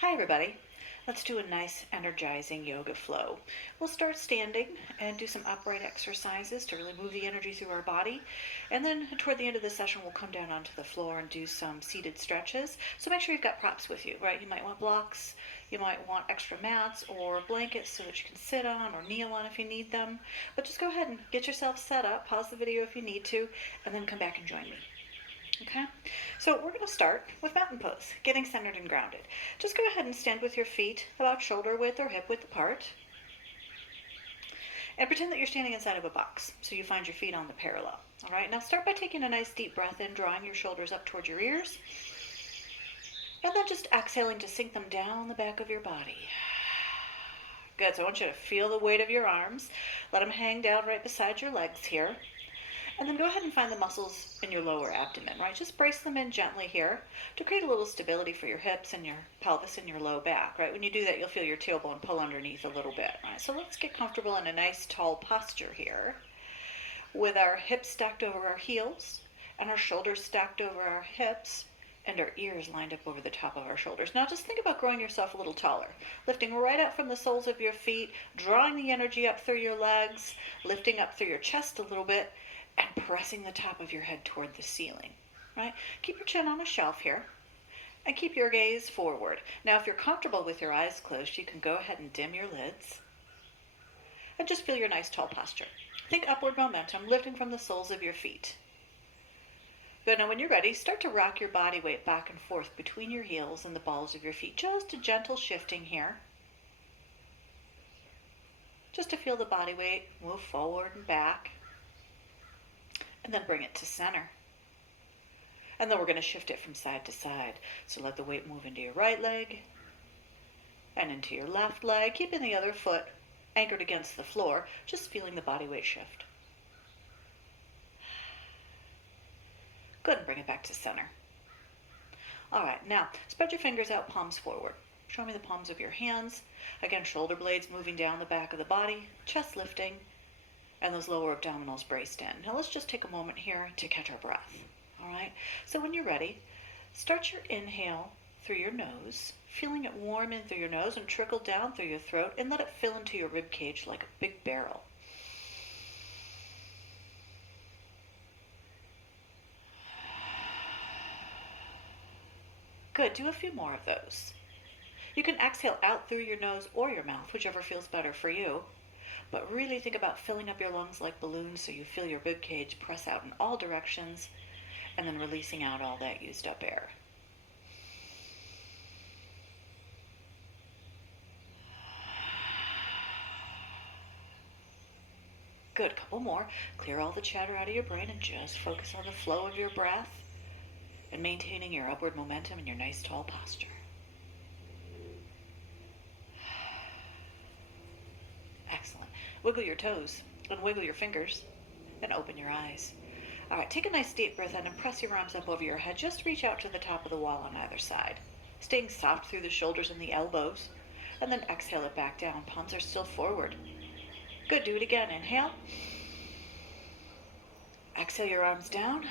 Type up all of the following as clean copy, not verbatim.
Hi everybody. Let's do a nice energizing yoga flow. We'll start standing and do some upright exercises to really move the energy through our body. And then toward the end of the session, we'll come down onto the floor and do some seated stretches. So make sure you've got props with you, right? You might want blocks, you might want extra mats or blankets so that you can sit on or kneel on if you need them. But just go ahead and get yourself set up, pause the video if you need to, and then come back and join me. Okay, so we're going to start with mountain pose, getting centered and grounded. Just go ahead and stand with your feet about shoulder width or hip width apart. And pretend that you're standing inside of a box, so you find your feet on the parallel. All right, now start by taking a nice deep breath in, drawing your shoulders up towards your ears. And then just exhaling to sink them down the back of your body. Good, so I want you to feel the weight of your arms. Let them hang down right beside your legs here. And then go ahead and find the muscles in your lower abdomen, right? Just brace them in gently here to create a little stability for your hips and your pelvis and your low back, right? When you do that, you'll feel your tailbone pull underneath a little bit, right? So let's get comfortable in a nice tall posture here with our hips stacked over our heels and our shoulders stacked over our hips and our ears lined up over the top of our shoulders. Now just think about growing yourself a little taller, lifting right up from the soles of your feet, drawing the energy up through your legs, lifting up through your chest a little bit, and pressing the top of your head toward the ceiling, right? Keep your chin on a shelf here and keep your gaze forward. Now, if you're comfortable with your eyes closed, you can go ahead and dim your lids and just feel your nice tall posture. Think upward momentum lifting from the soles of your feet. Good, now when you're ready, start to rock your body weight back and forth between your heels and the balls of your feet. Just a gentle shifting here. Just to feel the body weight move forward and back. And then bring it to center. And then we're going to shift it from side to side. So let the weight move into your right leg and into your left leg, keeping the other foot anchored against the floor, just feeling the body weight shift. Good, and bring it back to center. All right, now spread your fingers out, palms forward. Show me the palms of your hands. Again, shoulder blades moving down the back of the body, chest lifting, and those lower abdominals braced in. Now let's just take a moment here to catch our breath. All right, so when you're ready, start your inhale through your nose, feeling it warm in through your nose and trickle down through your throat and let it fill into your rib cage like a big barrel. Good, do a few more of those. You can exhale out through your nose or your mouth, whichever feels better for you. But really think about filling up your lungs like balloons so you feel your rib cage press out in all directions and then releasing out all that used up air. Good, couple more. Clear all the chatter out of your brain and just focus on the flow of your breath and maintaining your upward momentum and your nice tall posture. Excellent. Wiggle your toes and wiggle your fingers and open your eyes. All right, take a nice deep breath in and press your arms up over your head. Just reach out to the top of the wall on either side, staying soft through the shoulders and the elbows, and then exhale it back down. Palms are still forward. Good, do it again. Inhale. Exhale your arms down.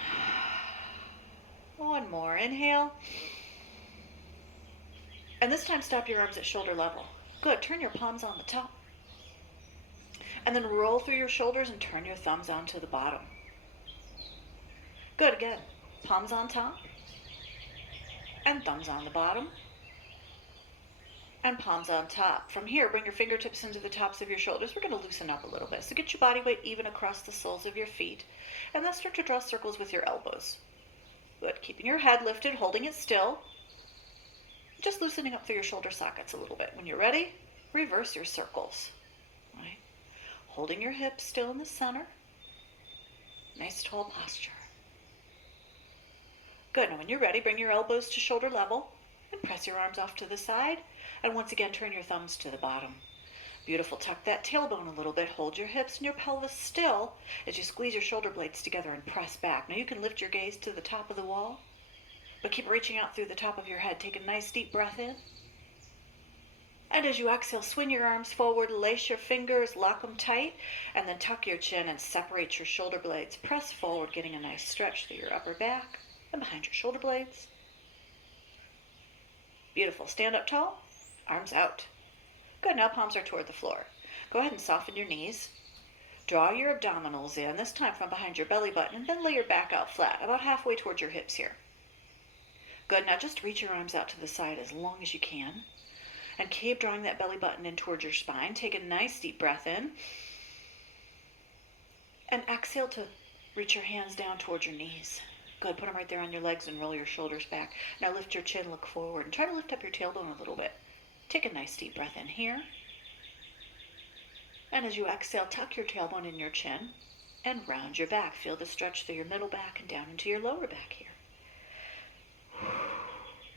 One more. Inhale. And this time stop your arms at shoulder level. Good, turn your palms on the top. And then roll through your shoulders and turn your thumbs onto the bottom. Good, again. Palms on top. And thumbs on the bottom. And palms on top. From here, bring your fingertips into the tops of your shoulders. We're going to loosen up a little bit. So get your body weight even across the soles of your feet. And then start to draw circles with your elbows. Good, keeping your head lifted, holding it still. Just loosening up through your shoulder sockets a little bit. When you're ready, reverse your circles. Right? Holding your hips still in the center. Nice tall posture. Good, now when you're ready, bring your elbows to shoulder level and press your arms off to the side. And once again, turn your thumbs to the bottom. Beautiful, tuck that tailbone a little bit. Hold your hips and your pelvis still as you squeeze your shoulder blades together and press back. Now you can lift your gaze to the top of the wall, but keep reaching out through the top of your head. Take a nice deep breath in. And as you exhale, swing your arms forward, lace your fingers, lock them tight, and then tuck your chin and separate your shoulder blades. Press forward, getting a nice stretch through your upper back and behind your shoulder blades. Beautiful. Stand up tall, arms out. Good. Now palms are toward the floor. Go ahead and soften your knees. Draw your abdominals in, this time from behind your belly button, and then lay your back out flat, about halfway towards your hips here. Good. Now just reach your arms out to the side as long as you can. And keep drawing that belly button in towards your spine. Take a nice deep breath in. And exhale to reach your hands down towards your knees. Good. Put them right there on your legs and roll your shoulders back. Now lift your chin, look forward, and try to lift up your tailbone a little bit. Take a nice deep breath in here. And as you exhale, tuck your tailbone in your chin and round your back. Feel the stretch through your middle back and down into your lower back here.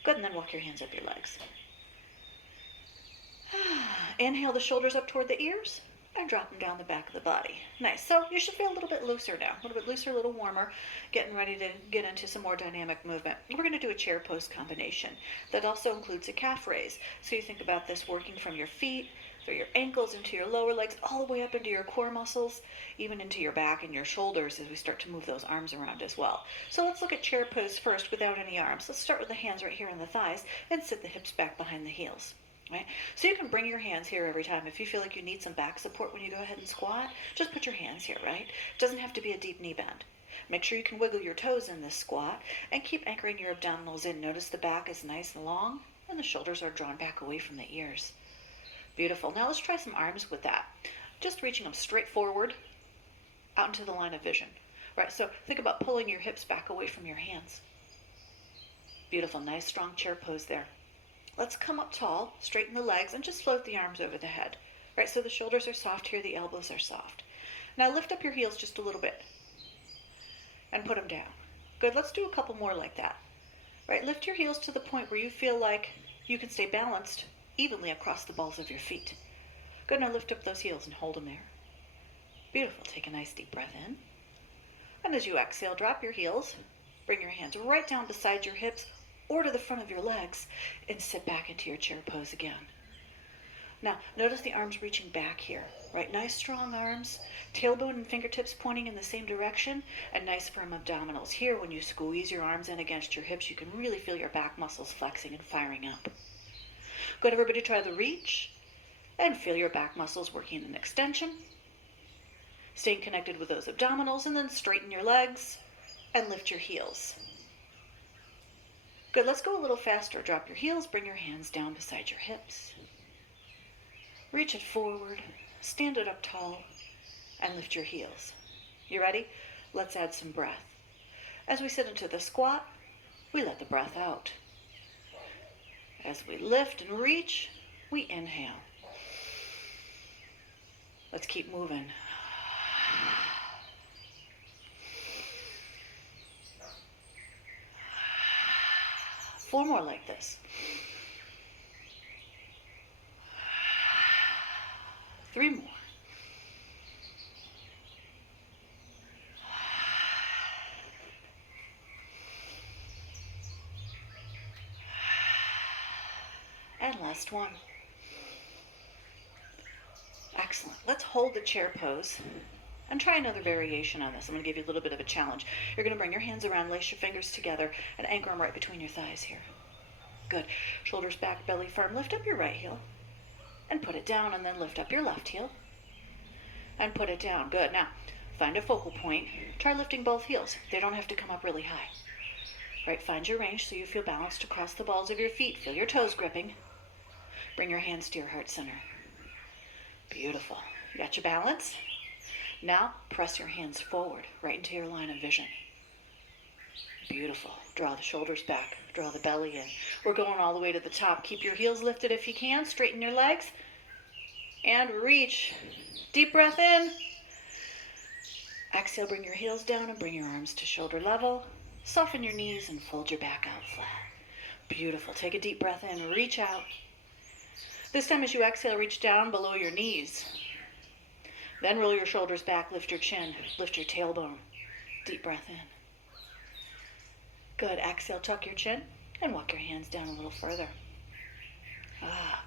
Good, and then walk your hands up your legs. Inhale the shoulders up toward the ears and drop them down the back of the body. Nice. So you should feel a little bit looser now, a little bit looser, a little warmer, getting ready to get into some more dynamic movement. We're going to do a chair pose combination that also includes a calf raise. So you think about this working from your feet, through your ankles, into your lower legs, all the way up into your core muscles, even into your back and your shoulders as we start to move those arms around as well. So let's look at chair pose first without any arms. Let's start with the hands right here on the thighs and sit the hips back behind the heels. Right? So you can bring your hands here every time. If you feel like you need some back support when you go ahead and squat, just put your hands here, right? It doesn't have to be a deep knee bend. Make sure you can wiggle your toes in this squat and keep anchoring your abdominals in. Notice the back is nice and long and the shoulders are drawn back away from the ears. Beautiful. Now let's try some arms with that. Just reaching them straight forward out into the line of vision. Right, so think about pulling your hips back away from your hands. Beautiful. Nice strong chair pose there. Let's come up tall, straighten the legs, and just float the arms over the head. Right, so the shoulders are soft here, the elbows are soft. Now lift up your heels just a little bit and put them down. Good, let's do a couple more like that. Right, lift your heels to the point where you feel like you can stay balanced evenly across the balls of your feet. Good, now lift up those heels and hold them there. Beautiful, take a nice deep breath in. And as you exhale, drop your heels, bring your hands right down beside your hips, or to the front of your legs, and sit back into your chair pose again. Now, notice the arms reaching back here, right? Nice strong arms, tailbone and fingertips pointing in the same direction, and nice firm abdominals. Here, when you squeeze your arms in against your hips, you can really feel your back muscles flexing and firing up. Good, everybody try the reach, and feel your back muscles working in extension, staying connected with those abdominals, and then straighten your legs and lift your heels. Good, let's go a little faster. Drop your heels, bring your hands down beside your hips. Reach it forward, stand it up tall, and lift your heels. You ready? Let's add some breath. As we sit into the squat, we let the breath out. As we lift and reach, we inhale. Let's keep moving. 4 more like this. 3 more. And last one. Excellent. Let's hold the chair pose and try another variation on this. I'm going to give you a little bit of a challenge. You're going to bring your hands around, lace your fingers together, and anchor them right between your thighs here. Good. Shoulders back, belly firm. Lift up your right heel and put it down, and then lift up your left heel and put it down. Good. Now, find a focal point. Try lifting both heels. They don't have to come up really high. Right, find your range so you feel balanced across the balls of your feet. Feel your toes gripping. Bring your hands to your heart center. Beautiful. You got your balance? Now, press your hands forward, right into your line of vision. Beautiful. Draw the shoulders back. Draw the belly in. We're going all the way to the top. Keep your heels lifted if you can. Straighten your legs. And reach. Deep breath in. Exhale, bring your heels down and bring your arms to shoulder level. Soften your knees and fold your back out flat. Beautiful. Take a deep breath in. Reach out. This time as you exhale, reach down below your knees. Then roll your shoulders back, lift your chin, lift your tailbone. Deep breath in. Good. Exhale, tuck your chin and walk your hands down a little further.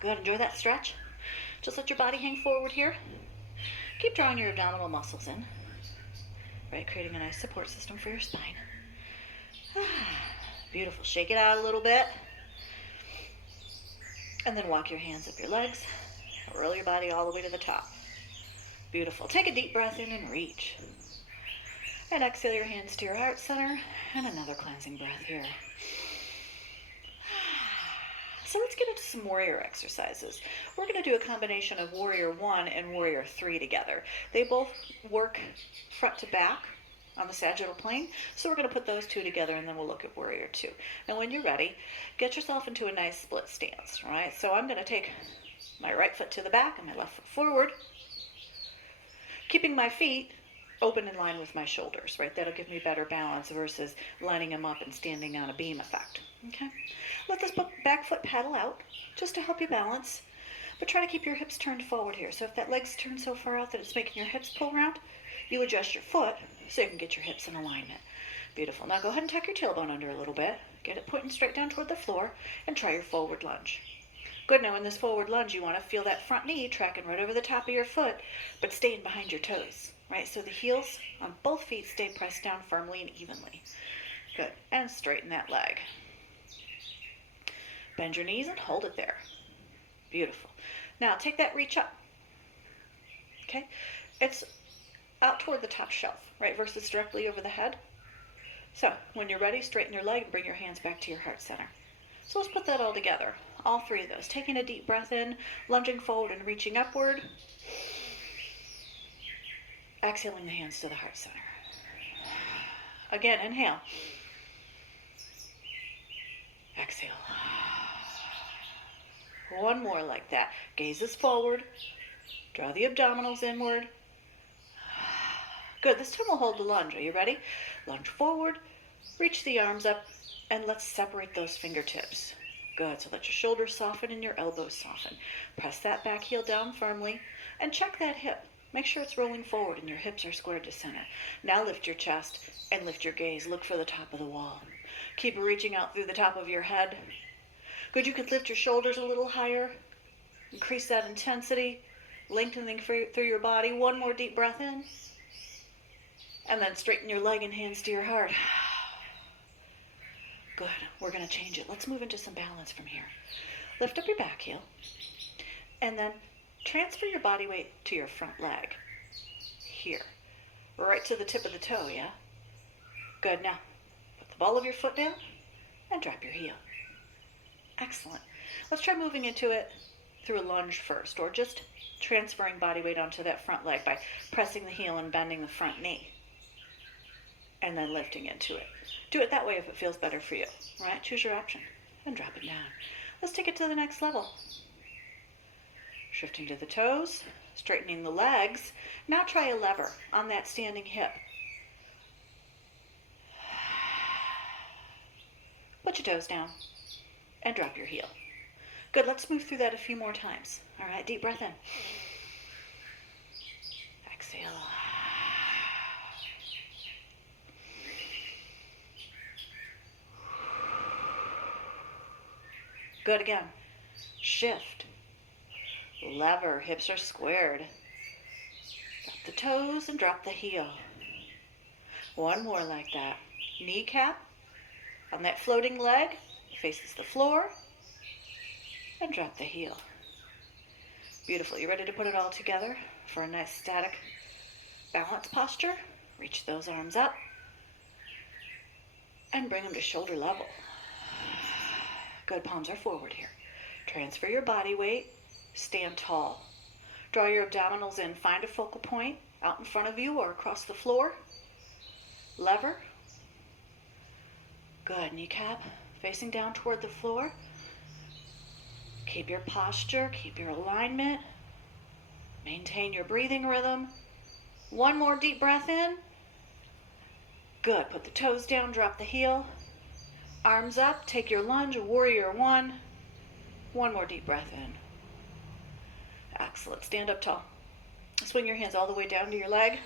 Good. Enjoy that stretch. Just let your body hang forward here. Keep drawing your abdominal muscles in. Right, creating a nice support system for your spine. Beautiful. Shake it out a little bit. And then walk your hands up your legs. Roll your body all the way to the top. Beautiful. Take a deep breath in and reach. And exhale your hands to your heart center. And another cleansing breath here. So let's get into some warrior exercises. We're going to do a combination of warrior 1 and warrior 3 together. They both work front to back on the sagittal plane. So we're going to put those two together and then we'll look at warrior 2. And when you're ready, get yourself into a nice split stance, right? So I'm going to take my right foot to the back and my left foot forward, keeping my feet open in line with my shoulders, right? That'll give me better balance versus lining them up and standing on a beam effect, okay? Let this back foot paddle out just to help you balance, but try to keep your hips turned forward here. So if that leg's turned so far out that it's making your hips pull around, you adjust your foot so you can get your hips in alignment. Beautiful. Now go ahead and tuck your tailbone under a little bit. Get it pointing straight down toward the floor and try your forward lunge. Good. Now in this forward lunge, you want to feel that front knee tracking right over the top of your foot, but staying behind your toes, right? So the heels on both feet stay pressed down firmly and evenly. Good. And straighten that leg. Bend your knees and hold it there. Beautiful. Now take that reach up. Okay? It's out toward the top shelf, right, versus directly over the head. So when you're ready, straighten your leg and bring your hands back to your heart center. So let's put that all together, all three of those. Taking a deep breath in, lunging forward and reaching upward. Exhaling the hands to the heart center. Again, inhale. Exhale. One more like that. Gazes forward. Draw the abdominals inward. Good. This time we'll hold the lunge. Are you ready? Lunge forward. Reach the arms up. And let's separate those fingertips. Good. So let your shoulders soften and your elbows soften. Press that back heel down firmly. And check that hip. Make sure it's rolling forward and your hips are squared to center. Now lift your chest and lift your gaze. Look for the top of the wall. Keep reaching out through the top of your head. Good. You could lift your shoulders a little higher. Increase that intensity. Lengthening through your body. One more deep breath in. And then straighten your leg and hands to your heart. Good. We're going to change it. Let's move into some balance from here. Lift up your back heel. And then transfer your body weight to your front leg. Here. Right to the tip of the toe, yeah? Good. Now, put the ball of your foot down and drop your heel. Excellent. Let's try moving into it through a lunge first, or just transferring body weight onto that front leg by pressing the heel and bending the front knee. And then lifting into it. Do it that way if it feels better for you, right? Choose your option and drop it down. Let's take it to the next level. Shifting to the toes, straightening the legs. Now try a lever on that standing hip. Put your toes down and drop your heel. Good, let's move through that a few more times. All right, deep breath in. Exhale. Good again. Shift. Lever, hips are squared. Drop the toes and drop the heel. One more like that. Kneecap on that floating leg, faces the floor, and drop the heel. Beautiful. You ready to put it all together for a nice static balance posture? Reach those arms up and bring them to shoulder level. Good. Palms are forward here. Transfer your body weight. Stand tall. Draw your abdominals in. Find a focal point out in front of you or across the floor. Lever. Good. Kneecap facing down toward the floor. Keep your posture. Keep your alignment. Maintain your breathing rhythm. One more deep breath in. Good. Put the toes down. Drop the heel. Arms up. Take your lunge. Warrior 1. One more deep breath in. Excellent. Stand up tall. Swing your hands all the way down to your leg.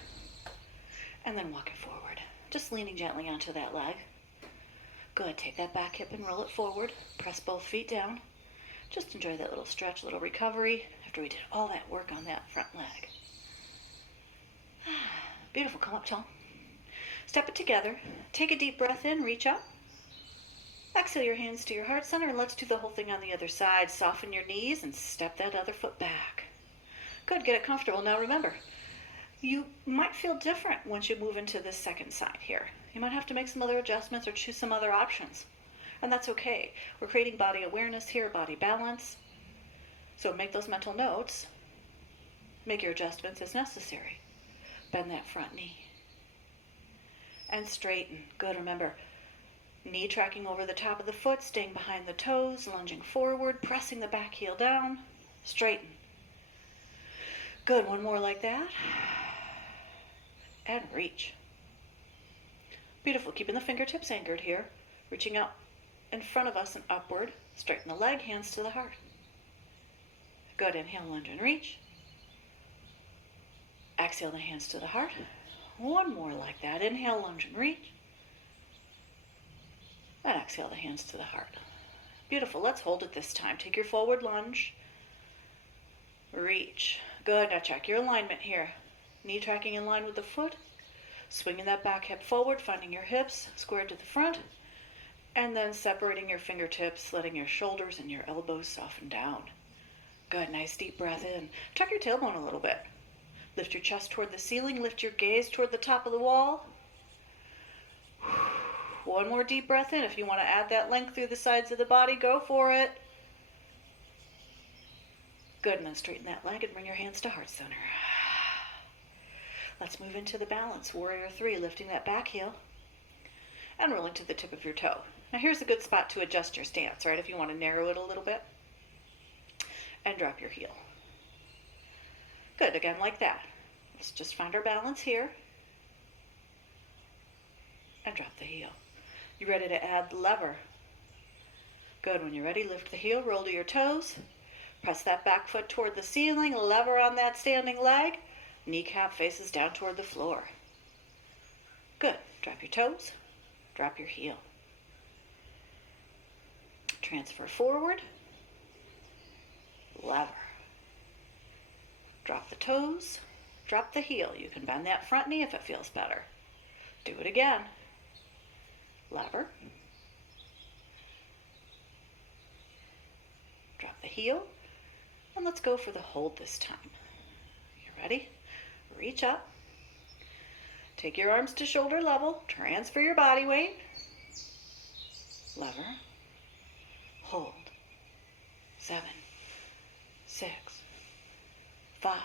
And then walk it forward. Just leaning gently onto that leg. Good. Take that back hip and roll it forward. Press both feet down. Just enjoy that little stretch, little recovery after we did all that work on that front leg. Beautiful. Come up tall. Step it together. Take a deep breath in. Reach up. Exhale your hands to your heart center, and let's do the whole thing on the other side. Soften your knees and step that other foot back. Good, get it comfortable. Now remember, you might feel different once you move into this second side here. You might have to make some other adjustments or choose some other options. And that's okay. We're creating body awareness here, body balance. So make those mental notes. Make your adjustments as necessary. Bend that front knee. And straighten. Good, remember, knee tracking over the top of the foot, staying behind the toes, lunging forward, pressing the back heel down. Straighten. Good, one more like that. And reach. Beautiful, keeping the fingertips anchored here. Reaching out in front of us and upward. Straighten the leg, hands to the heart. Good, inhale, lunge and reach. Exhale the hands to the heart. One more like that. Inhale, lunge and reach. And exhale the hands to the heart. Beautiful. Let's hold it this time. Take your forward lunge. Reach. Good. Now check your alignment here. Knee tracking in line with the foot. Swinging that back hip forward, finding your hips squared to the front. And then separating your fingertips, letting your shoulders and your elbows soften down. Good. Nice deep breath in. Tuck your tailbone a little bit. Lift your chest toward the ceiling. Lift your gaze toward the top of the wall. One more deep breath in. If you want to add that length through the sides of the body, go for it. Good, and then straighten that leg and bring your hands to heart center. Let's move into the balance. Warrior 3, lifting that back heel and rolling to the tip of your toe. Now here's a good spot to adjust your stance, right? If you want to narrow it a little bit. And drop your heel. Good, again like that. Let's just find our balance here. And drop the heel. You ready to add the lever? Good, when you're ready, lift the heel, roll to your toes. Press that back foot toward the ceiling, lever on that standing leg. Kneecap faces down toward the floor. Good, drop your toes, drop your heel. Transfer forward, lever. Drop the toes, drop the heel. You can bend that front knee if it feels better. Do it again. Lever. Drop the heel. And let's go for the hold this time. You ready? Reach up. Take your arms to shoulder level. Transfer your body weight. Lever. Hold. 7, 6, 5,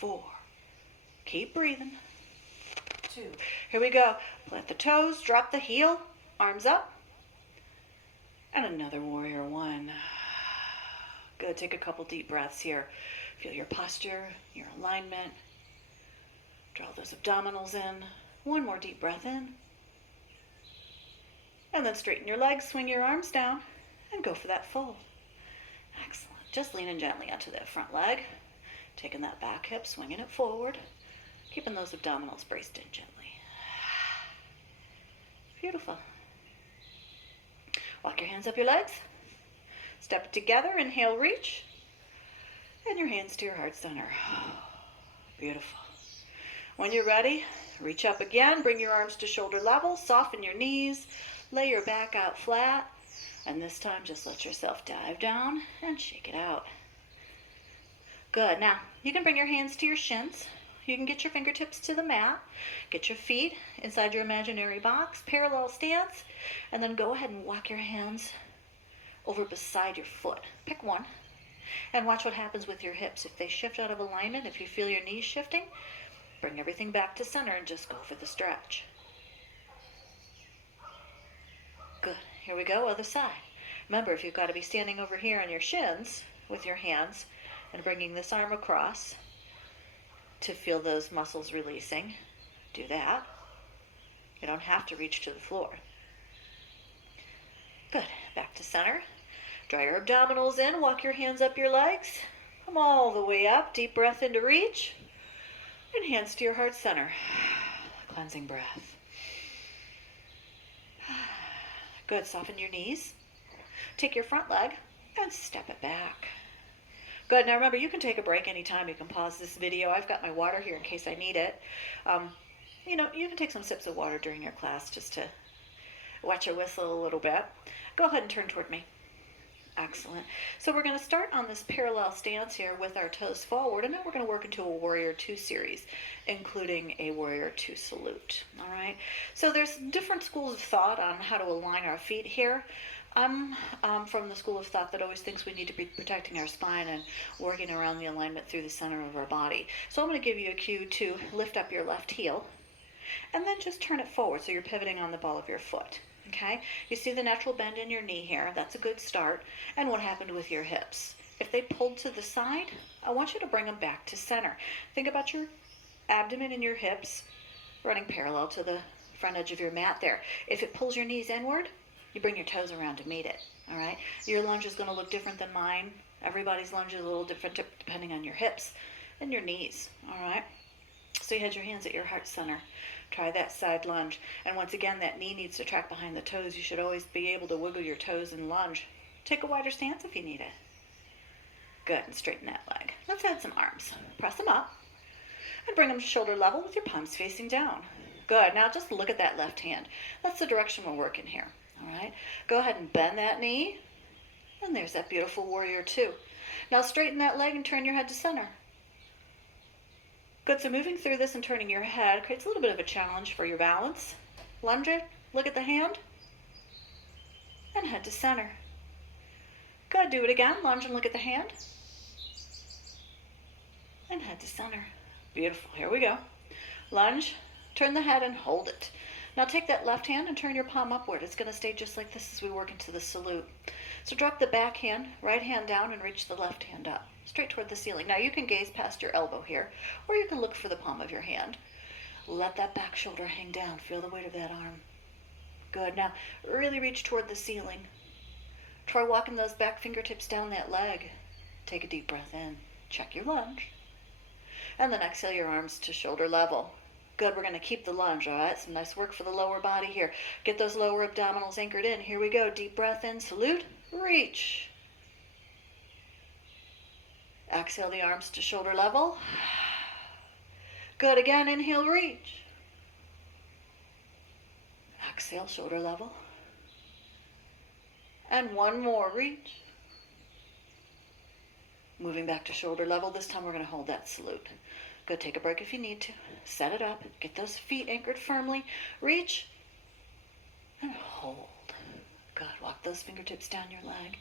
4. Keep breathing. 2. Here we go. Plant the toes, drop the heel, arms up. And another warrior 1. Good. Take a couple deep breaths here. Feel your posture, your alignment. Draw those abdominals in. One more deep breath in. And then straighten your legs, swing your arms down, and go for that fold. Excellent. Just leaning gently onto that front leg. Taking that back hip, swinging it forward. Keeping those abdominals braced in gently. Beautiful. Walk your hands up your legs. Step it together. Inhale, reach. And your hands to your heart center. Beautiful. When you're ready, reach up again. Bring your arms to shoulder level. Soften your knees. Lay your back out flat. And this time, just let yourself dive down and shake it out. Good. Now, you can bring your hands to your shins. You can get your fingertips to the mat. Get your feet inside your imaginary box. Parallel stance. And then go ahead and walk your hands over beside your foot. Pick one. And watch what happens with your hips. If they shift out of alignment, if you feel your knees shifting, bring everything back to center and just go for the stretch. Good. Here we go, other side. Remember, if you've got to be standing over here on your shins with your hands and bringing this arm across to feel those muscles releasing, do that. You don't have to reach to the floor. Good. Back to center. Draw your abdominals in. Walk your hands up your legs. Come all the way up. Deep breath in to reach. And hands to your heart center. Cleansing breath. Good. Soften your knees. Take your front leg and step it back. Good. Now remember, you can take a break anytime. You can pause this video. I've got my water here in case I need it. You can take some sips of water during your class just to Watch her whistle a little bit. Go ahead and turn toward me. Excellent. So we're going to start on this parallel stance here with our toes forward, and then we're going to work into a Warrior Two series, including a Warrior Two salute. All right. So there's different schools of thought on how to align our feet here. I'm from the school of thought that always thinks we need to be protecting our spine and working around the alignment through the center of our body. So I'm going to give you a cue to lift up your left heel, and then just turn it forward so you're pivoting on the ball of your foot. Okay, you see the natural bend in your knee here. That's a good start. And what happened with your hips? If they pulled to the side, I want you to bring them back to center. Think about your abdomen and your hips running parallel to the front edge of your mat there. If it pulls your knees inward, you bring your toes around to meet it. All right, your lunge is going to look different than mine. Everybody's lunge is a little different depending on your hips and your knees. All right, so you had your hands at your heart center. Try that side lunge. And once again, that knee needs to track behind the toes. You should always be able to wiggle your toes and lunge. Take a wider stance if you need it. Good, and straighten that leg. Let's add some arms. Press them up and bring them to shoulder level with your palms facing down. Good, now just look at that left hand. That's the direction we're working here. All right, go ahead and bend that knee. And there's that beautiful Warrior Two. Now straighten that leg and turn your head to center. Good, so moving through this and turning your head creates a little bit of a challenge for your balance. Lunge it, look at the hand, and head to center. Good, do it again. Lunge and look at the hand, and head to center. Beautiful, here we go. Lunge, turn the head and hold it. Now take that left hand and turn your palm upward. It's going to stay just like this as we work into the salute. So drop the back hand, right hand down, and reach the left hand up, straight toward the ceiling. Now you can gaze past your elbow here, or you can look for the palm of your hand. Let that back shoulder hang down. Feel the weight of that arm. Good. Now really reach toward the ceiling. Try walking those back fingertips down that leg. Take a deep breath in. Check your lunge. And then exhale your arms to shoulder level. Good, we're going to keep the lunge, all right? Some nice work for the lower body here. Get those lower abdominals anchored in. Here we go. Deep breath in, salute, reach. Exhale the arms to shoulder level. Good, again, inhale, reach. Exhale, shoulder level. And one more, reach. Moving back to shoulder level. This time we're going to hold that salute. Go take a break if you need to. Set it up. Get those feet anchored firmly. Reach and hold. Good. Walk those fingertips down your leg.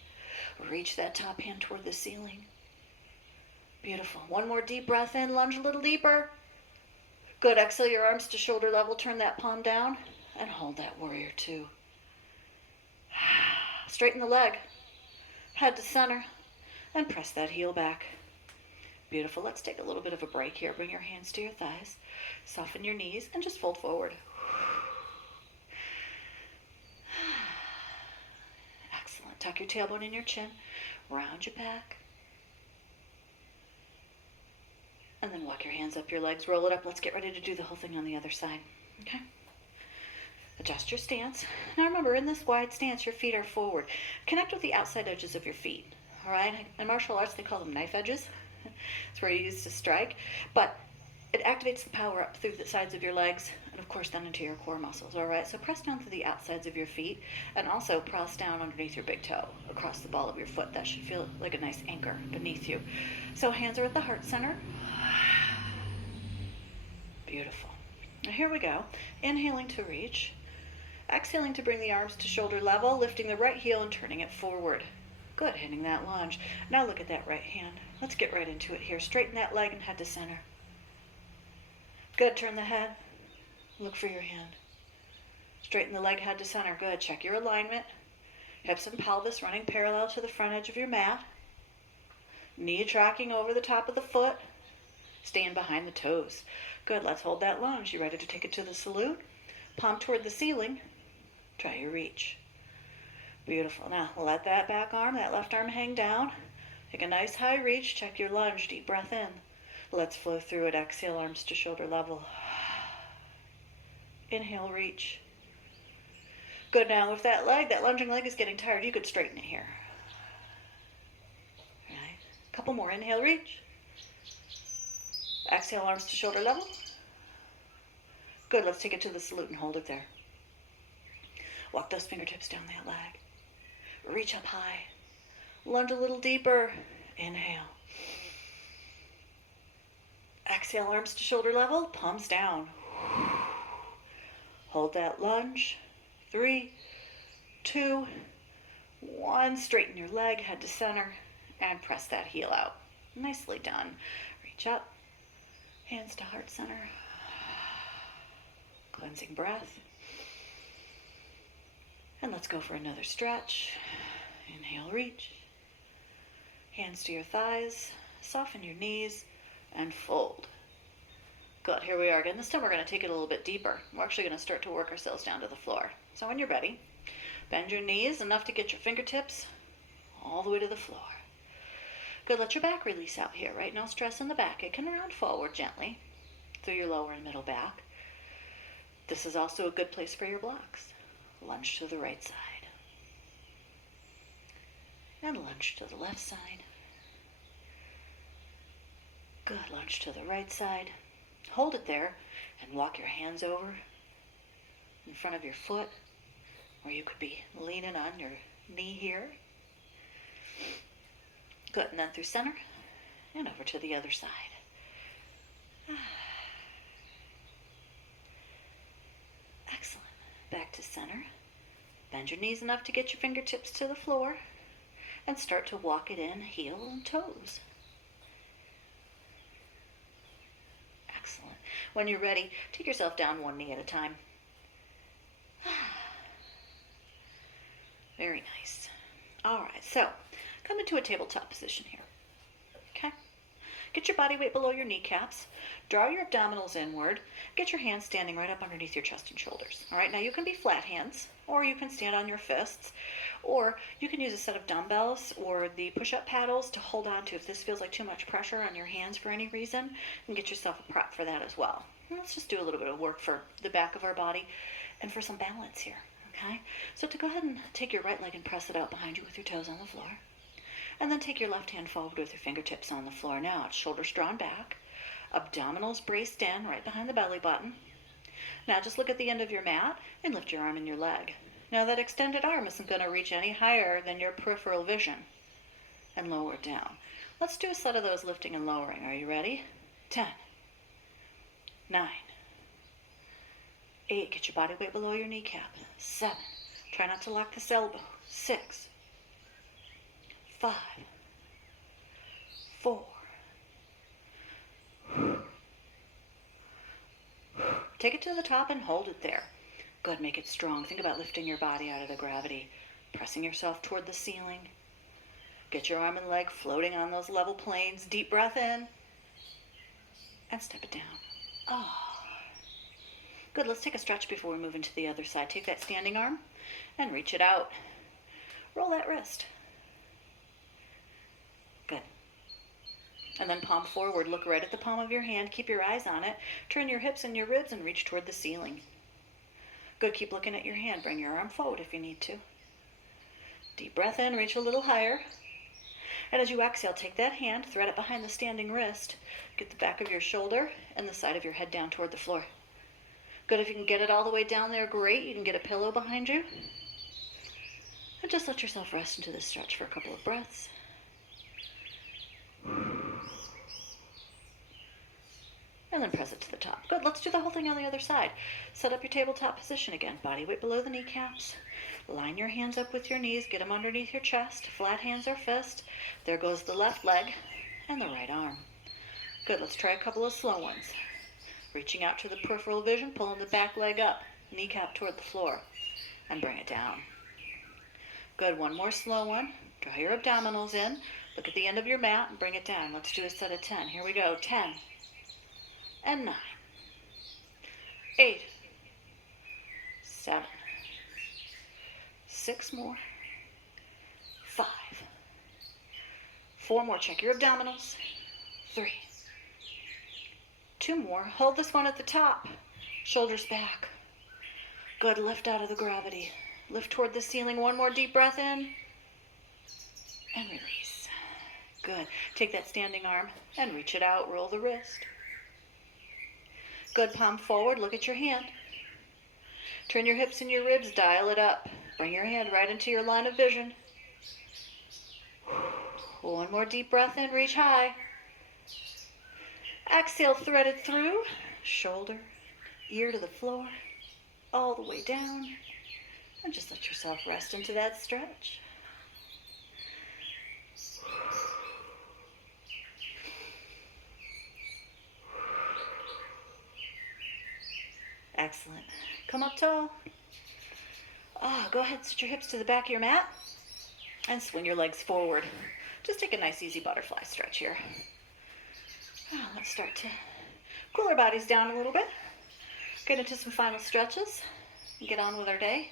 Reach that top hand toward the ceiling. Beautiful. One more deep breath in. Lunge a little deeper. Good. Exhale your arms to shoulder level. Turn that palm down and hold that Warrior Two. Straighten the leg. Head to center and press that heel back. Beautiful. Let's take a little bit of a break here. Bring your hands to your thighs. Soften your knees and just fold forward. Excellent. Tuck your tailbone in your chin. Round your back. And then walk your hands up your legs. Roll it up. Let's get ready to do the whole thing on the other side. Okay? Adjust your stance. Now remember, in this wide stance, your feet are forward. Connect with the outside edges of your feet. All right? In martial arts, they call them knife edges. It's where you use to strike, but it activates the power up through the sides of your legs and of course down into your core muscles. All right, so press down through the outsides of your feet and also press down underneath your big toe across the ball of your foot. That should feel like a nice anchor beneath you. So hands are at the heart center. Beautiful. Now here we go. Inhaling to reach, exhaling to bring the arms to shoulder level, lifting the right heel and turning it forward. Good, hitting that lunge. Now look at that right hand. Let's get right into it here. Straighten that leg and head to center. Good, turn the head. Look for your hand. Straighten the leg, head to center. Good, check your alignment. Hips and pelvis running parallel to the front edge of your mat. Knee tracking over the top of the foot. Staying behind the toes. Good, let's hold that lunge. You ready to take it to the salute? Palm toward the ceiling. Try your reach. Beautiful. Now let that back arm, that left arm hang down. Take a nice high reach. Check your lunge. Deep breath in. Let's flow through it. Exhale, arms to shoulder level. Inhale, reach. Good. Now if that lunging leg is getting tired, you could straighten it here. All right. A couple more. Inhale, reach. Exhale, arms to shoulder level. Good. Let's take it to the salute and hold it there. Walk those fingertips down that leg. Reach up high. Lunge a little deeper. Inhale. Exhale, arms to shoulder level, palms down. Hold that lunge. 3, 2, 1. Straighten your leg, head to center, and press that heel out. Nicely done. Reach up, hands to heart center. Cleansing breath. And let's go for another stretch. Inhale, reach. Hands to your thighs. Soften your knees and fold. Good, here we are again. This time we're going to take it a little bit deeper. We're actually going to start to work ourselves down to the floor. So when you're ready, bend your knees enough to get your fingertips all the way to the floor. Good, let your back release out here, right? No stress in the back. It can round forward gently through your lower and middle back. This is also a good place for your blocks. Lunge to the right side. And lunge to the left side. Good, lunge to the right side. Hold it there and walk your hands over in front of your foot, or you could be leaning on your knee here. Good, and then through center and over to the other side. Excellent. Back to center. Bend your knees enough to get your fingertips to the floor and start to walk it in, heel and toes. Excellent. When you're ready, take yourself down one knee at a time. Very nice. All right, so come into a tabletop position here. Okay? Get your body weight below your kneecaps. Draw your abdominals inward. Get your hands standing right up underneath your chest and shoulders. All right, now you can be flat hands, or you can stand on your fists, or you can use a set of dumbbells or the push-up paddles to hold on to if this feels like too much pressure on your hands for any reason, and get yourself a prop for that as well. Let's just do a little bit of work for the back of our body and for some balance here. Okay? So to go ahead and take your right leg and press it out behind you with your toes on the floor. And then take your left hand forward with your fingertips on the floor. Now it's shoulders drawn back, abdominals braced in right behind the belly button. Now just look at the end of your mat and lift your arm and your leg. Now that extended arm isn't going to reach any higher than your peripheral vision. And lower it down. Let's do a set of those lifting and lowering. Are you ready? 10, 9, 8. Get your body weight below your kneecap. 7. Try not to lock this elbow. 6, 5, 4. Take it to the top and hold it there. Good, make it strong. Think about lifting your body out of the gravity, pressing yourself toward the ceiling. Get your arm and leg floating on those level planes. Deep breath in and step it down. Oh. Good, let's take a stretch before we move into the other side. Take that standing arm and reach it out. Roll that wrist. Good. And then palm forward, look right at the palm of your hand, keep your eyes on it, turn your hips and your ribs and reach toward the ceiling. Good, keep looking at your hand, bring your arm forward if you need to. Deep breath in, reach a little higher. And as you exhale, take that hand, thread it behind the standing wrist, get the back of your shoulder and the side of your head down toward the floor. Good, if you can get it all the way down there, great. You can get a pillow behind you. And just let yourself rest into this stretch for a couple of breaths. And then press it to the top. Good, let's do the whole thing on the other side. Set up your tabletop position again. Body weight below the kneecaps. Line your hands up with your knees. Get them underneath your chest. Flat hands or fist. There goes the left leg and the right arm. Good, let's try a couple of slow ones. Reaching out to the peripheral vision, pulling the back leg up. Kneecap toward the floor. And bring it down. Good, one more slow one. Draw your abdominals in. Look at the end of your mat and bring it down. Let's do a set of 10. Here we go. 10. And 9, 8, 7, 6 more, 5, 4 more. Check your abdominals. 3, 2 more. Hold this one at the top. Shoulders back. Good. Lift out of the gravity. Lift toward the ceiling. One more deep breath in and release. Good. Take that standing arm and reach it out. Roll the wrist. Good, palm forward, look at your hand. Turn your hips and your ribs, dial it up. Bring your hand right into your line of vision. One more deep breath in, reach high. Exhale, thread it through, shoulder, ear to the floor, all the way down. And just let yourself rest into that stretch. Excellent. Come up tall. Go ahead, sit your hips to the back of your mat and swing your legs forward. Just take a nice easy butterfly stretch here. Let's start to cool our bodies down a little bit. Get into some final stretches and get on with our day.